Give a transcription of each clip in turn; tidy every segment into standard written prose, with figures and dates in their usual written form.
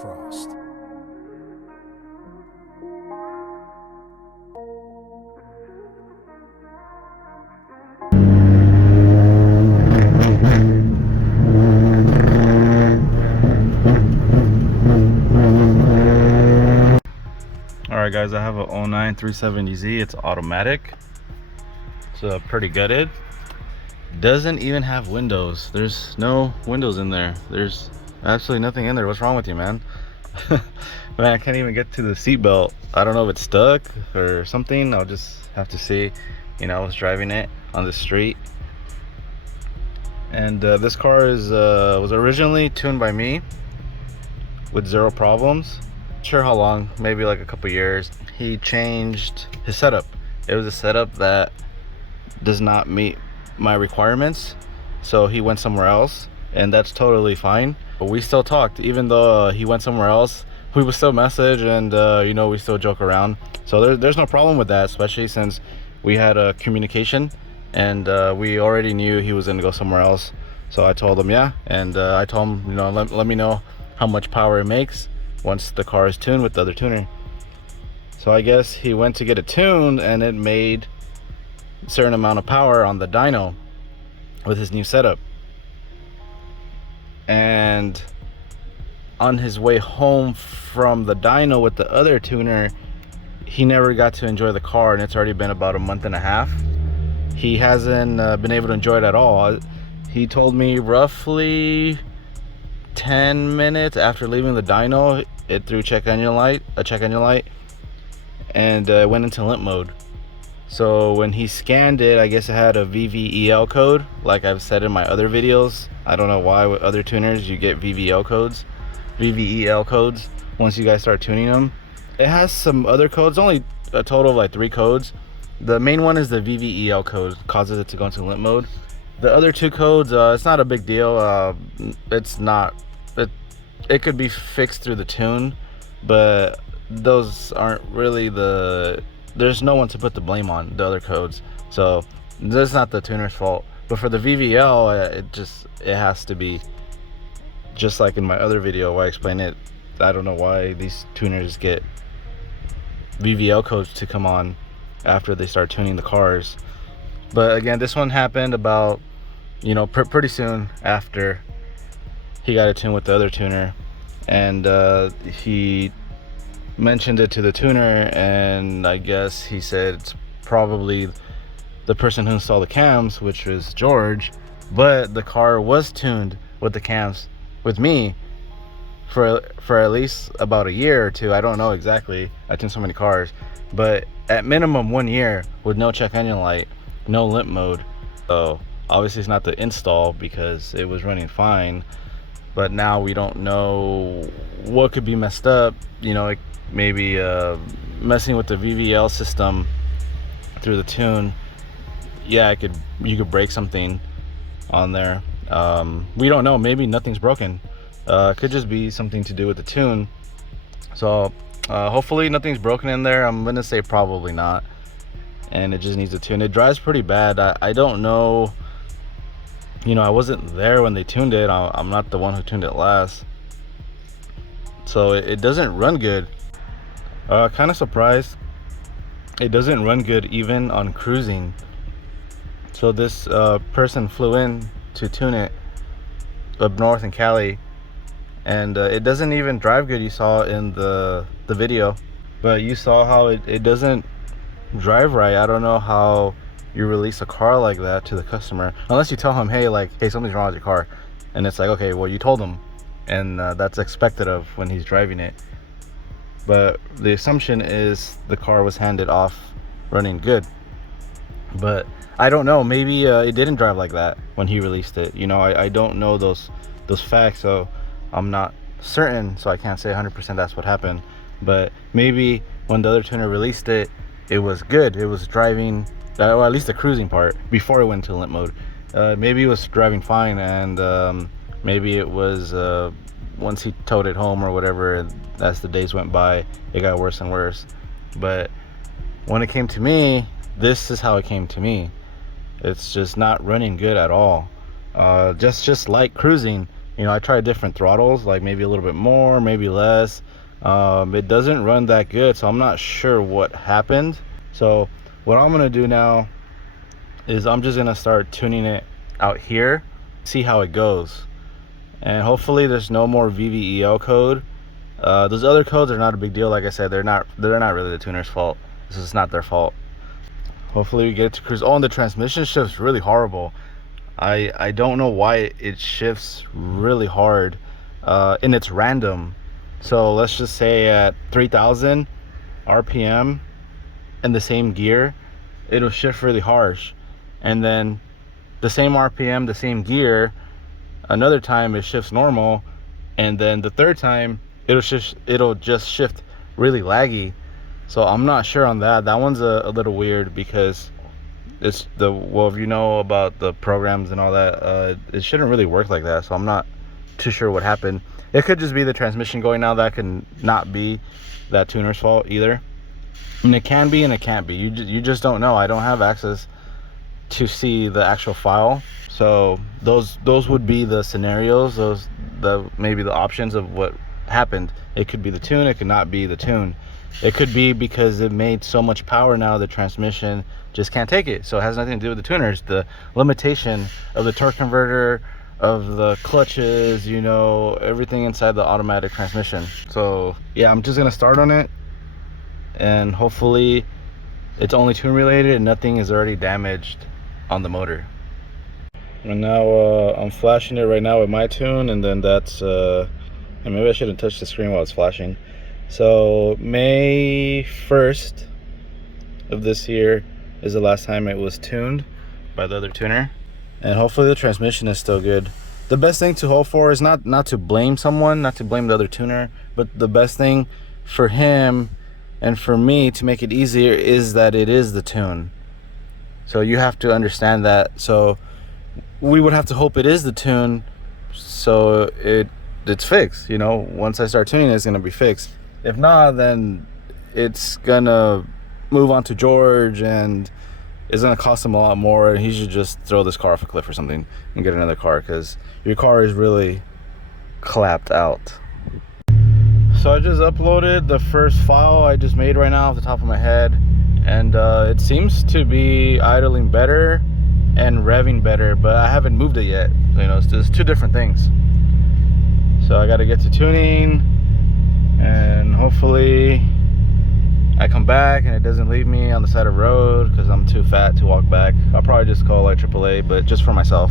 crossed. Alright guys, I have a 09 370Z. It's automatic. It's pretty gutted. Doesn't even have windows. There's no windows in there. There's absolutely nothing in there. What's wrong with you, man? Man, I can't even get to the seatbelt. I don't know if it's stuck or something. I'll just have to see. You know, I was driving it on the street, and this car was originally tuned by me with zero problems. Sure how long, maybe like a couple years. He changed his setup. It was a setup that does not meet my requirements, so he went somewhere else, and that's totally fine. But we still talked, even though he went somewhere else. We would still message, and you know, we still joke around. So there's no problem with that, especially since we had a communication, and we already knew he was gonna go somewhere else. So I told him yeah, and I told him, you know, let me know how much power it makes once the car is tuned with the other tuner. So I guess he went to get it tuned, and it made a certain amount of power on the dyno with his new setup. And on his way home from the dyno with the other tuner, he never got to enjoy the car, and it's already been about a month and a half. He hasn't been able to enjoy it at all. He told me roughly 10 minutes after leaving the dyno, it threw a check engine light, and went into limp mode. So when he scanned it, I guess it had a VVEL code, like I've said in my other videos. I don't know why with other tuners you get VVEL codes once you guys start tuning them. It has some other codes, only a total of like 3 codes. The main one is the VVEL code, causes it to go into limp mode. The other 2 codes, it's not a big deal. It could be fixed through the tune, but those aren't really there's no one to put the blame on, the other codes. So that's not the tuner's fault. But for the VVL, it has to be, just like in my other video where I explain it. I don't know why these tuners get VVL codes to come on after they start tuning the cars. But again, this one happened about, you know, pretty soon after he got it tuned with the other tuner, and he mentioned it to the tuner, and I guess he said it's probably the person who installed the cams, which was George. But the car was tuned with the cams with me for at least about a year or 2. I don't know exactly, I tuned so many cars, but at minimum 1 year with no check engine light, no limp mode. So obviously it's not the install, because it was running fine. But now we don't know what could be messed up. You know, maybe messing with the VVL system through the tune. Yeah, you could break something on there. We don't know. Maybe nothing's broken. Could just be something to do with the tune. So hopefully nothing's broken in there. I'm gonna say probably not, and it just needs a tune. It drives pretty bad. I don't know. You know, I wasn't there when they tuned it. I'm not the one who tuned it last, so it doesn't run good. Kind of surprised it doesn't run good even on cruising. So this person flew in to tune it up north in Cali, and it doesn't even drive good. You saw in the video, but you saw how it doesn't drive right. I don't know how you release a car like that to the customer, unless you tell him, hey, something's wrong with your car, and it's like, okay, well, you told him, and that's expected of when he's driving it. But the assumption is the car was handed off running good, but I don't know. Maybe it didn't drive like that when he released it. You know, I don't know those facts, so I'm not certain, so I can't say 100% that's what happened. But maybe when the other tuner released it, it was good. It was driving, well, at least the cruising part, before it went to limp mode. Maybe it was driving fine, and maybe it was once he towed it home or whatever, as the days went by, it got worse and worse. But when it came to me, this is how it came to me. It's just not running good at all. Just like cruising, You know, I tried different throttles, like maybe a little bit more, maybe less. It doesn't run that good, so I'm not sure what happened. So what I'm gonna do now is I'm just gonna start tuning it out here, see how it goes, and hopefully there's no more VVEL code. Those other codes are not a big deal. Like I said, they're not really the tuner's fault. This is not their fault. Hopefully we get it to cruise. Oh, and the transmission shifts really horrible. I don't know why it shifts really hard, and it's random. So let's just say at 3,000 RPM in the same gear, it'll shift really harsh, and then the same RPM, the same gear, another time it shifts normal, and then the third time it'll just shift really laggy. So I'm not sure on that. That one's a little weird, because it's well, if you know about the programs and all that, it shouldn't really work like that. So I'm not too sure what happened. It could just be the transmission going now. That can not be that tuner's fault either, and it can be and it can't be. You just don't know. I don't have access to see the actual file, so those would be the scenarios, maybe the options of what happened. It could be the tune, it could not be the tune. It could be because it made so much power now the transmission just can't take it. So it has nothing to do with the tuner. It's the limitation of the torque converter, of the clutches, you know, everything inside the automatic transmission. So yeah, I'm just gonna start on it, and hopefully it's only tune related and nothing is already damaged on the motor. And now I'm flashing it right now with my tune, and then that's and maybe I shouldn't touch the screen while it's flashing. So May 1st of this year is the last time it was tuned by the other tuner, and hopefully the transmission is still good. The best thing to hope for is not to blame someone, not to blame the other tuner, but the best thing for him and for me to make it easier is that it is the tune. So you have to understand that. So we would have to hope it is the tune, so it's fixed. You know, once I start tuning it, it's gonna be fixed. If not, then it's gonna move on to George, and it's gonna cost him a lot more, and he should just throw this car off a cliff or something and get another car, because your car is really clapped out. So I just uploaded the first file I just made right now off the top of my head, and it seems to be idling better and revving better, but I haven't moved it yet. You know, it's two different things. So I got to get to tuning, and hopefully I come back and it doesn't leave me on the side of the road because I'm too fat to walk back. I'll probably just call like AAA, but just for myself.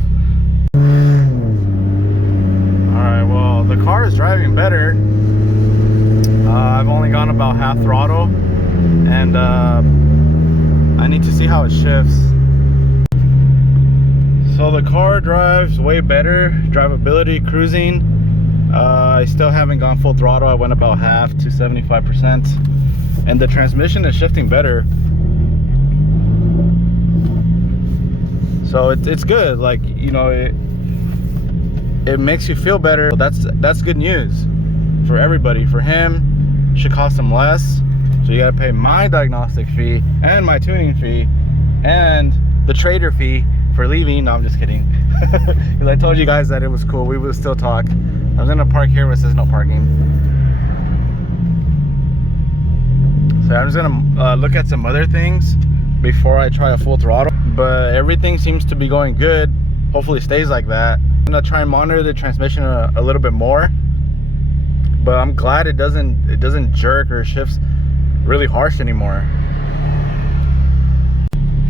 Alright, well, the car is driving better. I've only gone about half throttle, and I need to see how it shifts. So the car drives way better, drivability, cruising. I still haven't gone full throttle. I went about half to 75%, and the transmission is shifting better. So it's good. Like, you know, it makes you feel better. That's good news for everybody. For him, it should cost him less. So you gotta pay my diagnostic fee and my tuning fee and the trader fee for leaving. No, I'm just kidding. Because I told you guys that it was cool. We would still talk. I was gonna park here where it says no parking. So I'm just gonna look at some other things before I try a full throttle. But everything seems to be going good. Hopefully it stays like that. I'm gonna try and monitor the transmission a little bit more. But I'm glad it doesn't jerk or shifts really harsh anymore.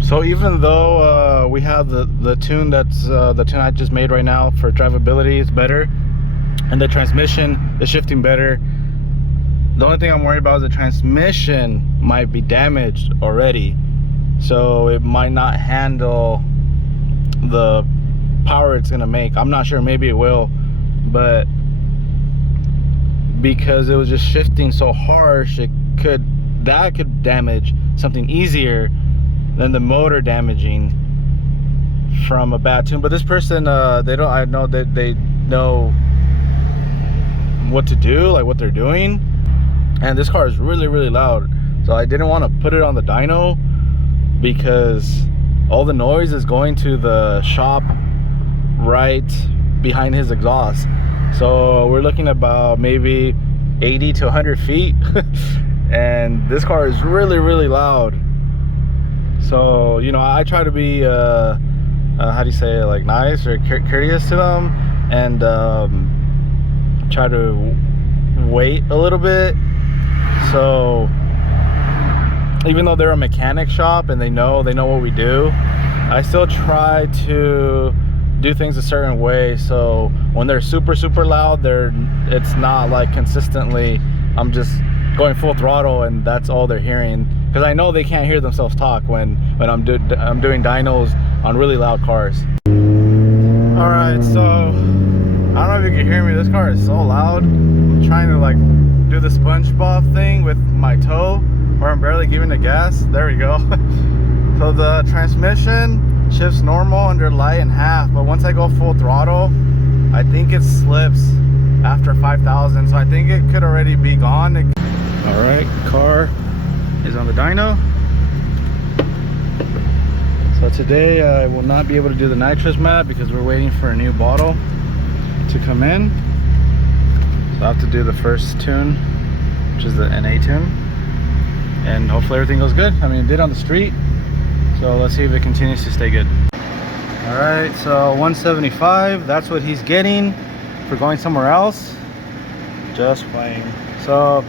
So even though we have the tune that's the tune I just made right now for drivability is better, and the transmission is shifting better, the only thing I'm worried about is the transmission might be damaged already, so it might not handle the power it's gonna make. I'm not sure, maybe it will, but because it was just shifting so harsh, that could damage something easier than the motor damaging from a bad tune. But this person, I know that they know what to do, like what they're doing, and this car is really, really loud. So I didn't want to put it on the dyno because all the noise is going to the shop right behind his exhaust. So we're looking at about maybe 80 to 100 feet. And this car is really loud. So, you know, I try to be how do you say it, like nice or courteous to them, and try to wait a little bit. So even though they're a mechanic shop and they know what we do, I still try to do things a certain way. So when they're super loud, it's not like consistently I'm just going full throttle and that's all they're hearing, because I know they can't hear themselves talk when I'm doing dynos on really loud cars. All right, so I don't know if you can hear me. This car is so loud. I'm trying to like do the SpongeBob thing with my toe, where I'm barely giving the gas. There we go. So the transmission shifts normal under light and half, but once I go full throttle, I think it slips after 5,000. So I think it could already be gone. All right, car is on the dyno. So today I will not be able to do the nitrous map because we're waiting for a new bottle to come in. So I have to do the first tune, which is the NA tune, and hopefully everything goes good. I mean, it did on the street, so let's see if it continues to stay good. All right, so 175, that's what he's getting for going somewhere else. Just playing. So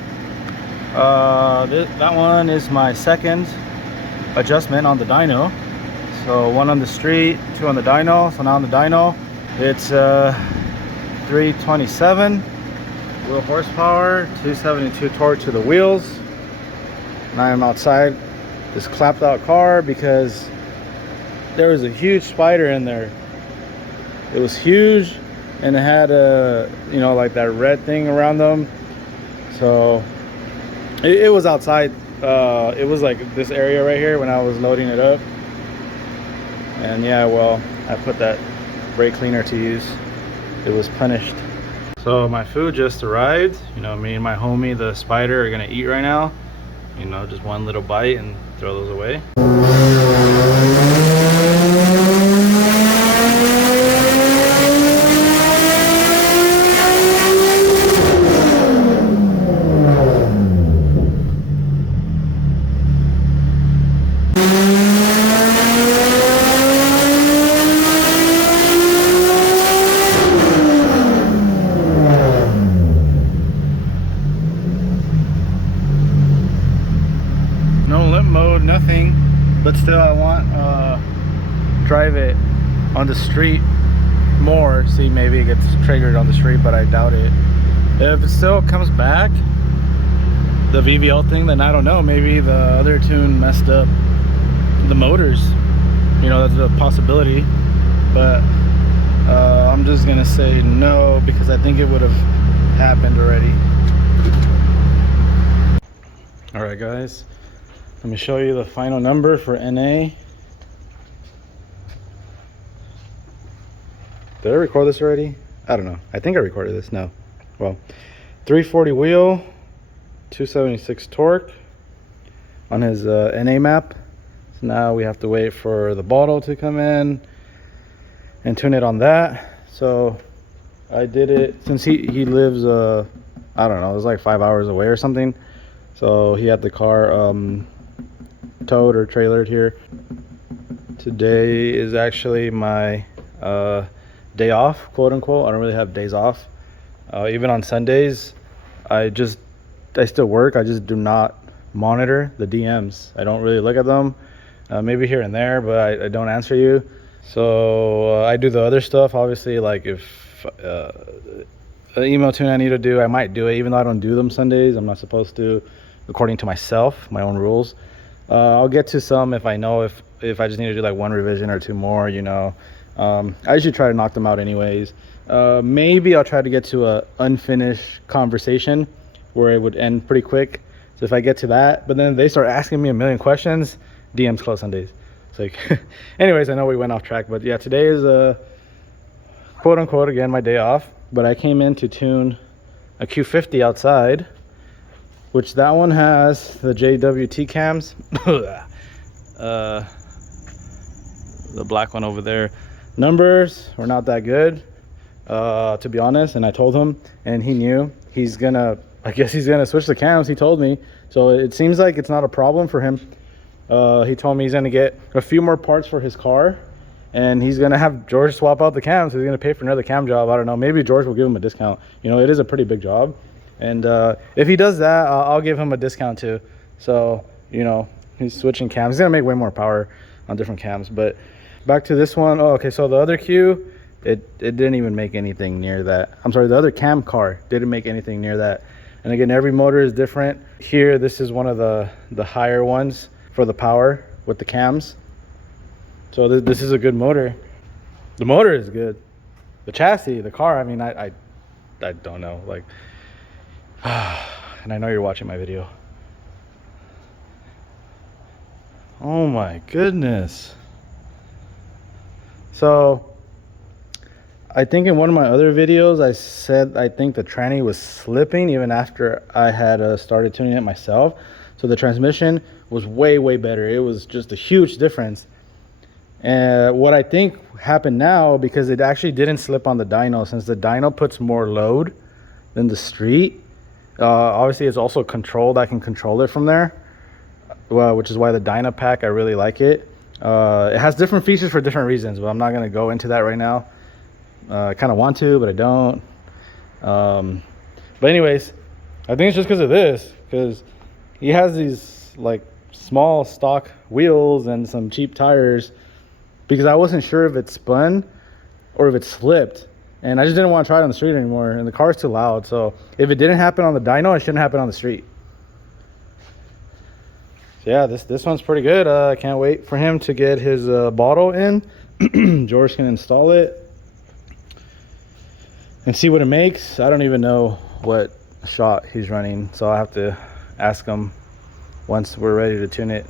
that one is my second adjustment on the dyno. So one on the street, two on the dyno. So now on the dyno, it's 327 wheel horsepower, 272 torque to the wheels. Now I'm outside this clapped out car because there was a huge spider in there. It was huge, and it had a, you know, like that red thing around them. So it was outside. It was like this area right here when I was loading it up. And yeah, well, I put that brake cleaner to use. It was punished. So my food just arrived. You know, me and my homie, the spider, are gonna eat right now. You know, just one little bite and throw those away. Nothing, but still I want drive it on the street more, see maybe it gets triggered on the street, but I doubt it. If it still comes back, the VVL thing, then I don't know, maybe the other tune messed up the motors, you know, that's a possibility. But I'm just gonna say no, because I think it would have happened already. All right guys, let me show you the final number for NA. Did I record this already? I don't know. I think I recorded this. No. Well, 340 wheel, 276 torque on his NA map. So now we have to wait for the bottle to come in and tune it on that. So I did it since he lives I don't know, it was like 5 hours away or something. So he had the car towed or trailered here. Today is actually my day off, quote unquote. I don't really have days off. Even on Sundays, I still work. I just do not monitor the DMs. I don't really look at them. Maybe here and there, but I don't answer you. So I do the other stuff. Obviously, like if an email tune I need to do, I might do it, even though I don't do them Sundays. I'm not supposed to, according to myself, my own rules. I'll get to some if I know if I just need to do like one revision or two more, you know. I usually try to knock them out anyways. Maybe I'll try to get to a unfinished conversation where it would end pretty quick. So if I get to that, but then they start asking me a million questions, DMs close Sundays. It's like, anyways, I know we went off track, but yeah, today is quote unquote, again, my day off. But I came in to tune a Q50 outside, which that one has the JWT cams. The black one over there. Numbers were not that good. to be honest, and I told him, and he knew. I guess he's gonna switch the cams. He told me, so it seems like it's not a problem for him. He told me he's gonna get a few more parts for his car, and he's gonna have George swap out the cams. So he's gonna pay for another cam job. I don't know. Maybe George will give him a discount. You know, it is a pretty big job, and if he does that, I'll give him a discount too. So you know, he's switching cams. He's gonna make way more power on different cams. But back to this one. Oh, okay. So the other Q, it didn't even make anything near that. I'm sorry, the other cam car didn't make anything near that. And again, every motor is different. Here, this is one of the higher ones for the power with the cams. So this is a good motor. The motor is good. The chassis, the car, I mean, I don't know. Like, and I know you're watching my video. Oh my goodness. So I think in one of my other videos I said I think the tranny was slipping even after I had started tuning it myself. So the transmission was way better. It was just a huge difference. And what I think happened now, because it actually didn't slip on the dyno, since the dyno puts more load than the street, obviously it's also controlled. I can control it from there, well, which is why the Dyno pack, I really like it. It has different features for different reasons, but I'm not going to go into that right now. I kind of want to, but I don't. But anyways, I think it's just because of this, because he has these like small stock wheels and some cheap tires, because I wasn't sure if it spun or if it slipped, and I just didn't want to try it on the street anymore, and the car's too loud. So if it didn't happen on the dyno, it shouldn't happen on the street. So yeah, this one's pretty good. I can't wait for him to get his bottle in. George can install it and see what it makes. I don't even know what shot he's running, so I'll have to ask him once we're ready to tune it.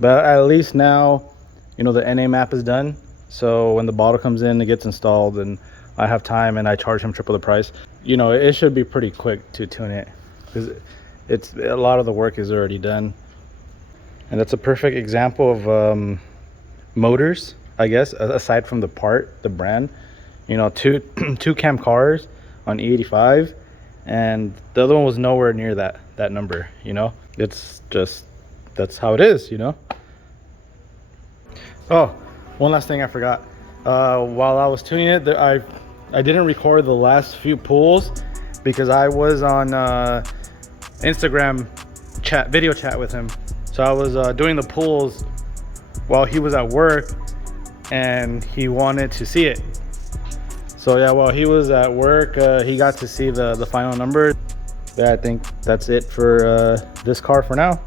But at least now, you know, the NA map is done, so when the bottle comes in, it gets installed and I have time and I charge him triple the price. You know, it should be pretty quick to tune it, because it's a lot of the work is already done. And that's a perfect example of motors, I guess, aside from the brand. You know, two cam cars on E85, and the other one was nowhere near that number. You know, it's just, that's how it is, you know. Oh, one last thing I forgot. While I was tuning it, I didn't record the last few pulls because I was on Instagram video chat with him. So I was doing the pulls while he was at work, and he wanted to see it. So yeah, while he was at work, he got to see the final number. Yeah, I think that's it for this car for now.